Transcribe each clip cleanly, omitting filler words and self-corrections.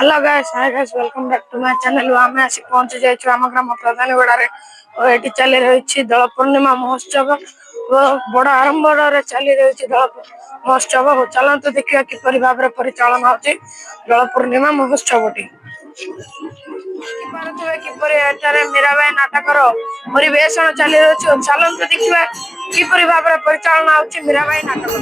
Hello guys, hi guys, welcome back to my channel. आमे आसी पहुंची जाइछु आम ग्राम प्रधानगुड़ा और ये चली रही दोल पूर्णिमा महोत्सव बड़ आरंभ चली रही दोल महोत्सव। चलते देखिए किपर भाव में परिचालन होती दोल पूर्णिमा महोत्सव टी किपर मीराबाई नाटकर परिवेशन चली रही। चलते देखिए किपर भाव में परिचालन होती मीराबाई नाटक।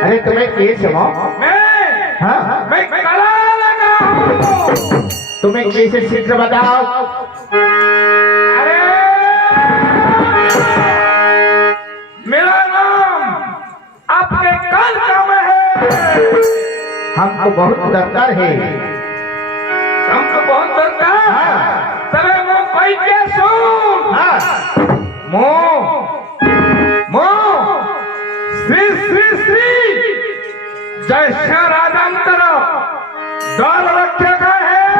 अरे तुम्हें केस है मैं काला लगा हूँ। तुम्हें केस शीघ्र बताओ। अरे मेरा नाम आपके काल का में है। हमको बहुत दरकार है। हमको बहुत दरकार। तबे मुंह पाई के सुन। मुंह श्री श्री श्री जय श्री राजांतर दल रखे गए हैं।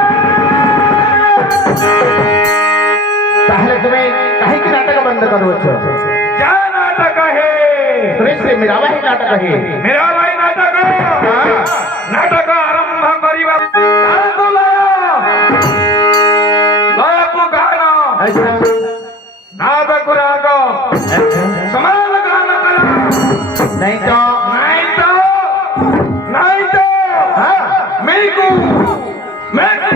ताहले तुम्हें काहे की नाटक बंद करो छो? क्या नाटक है? श्री मीराबाई नाटक है। मीराबाई नाटक नाटक आरंभ करिबा तारतो लयकु गान नाटक राग समान गान कर। नहीं तो मेरे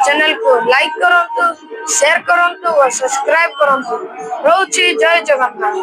चैनल को लाइक करंतु, शेयर करंतु और सब्सक्राइब करंतु। रोची जय जगन्नाथ।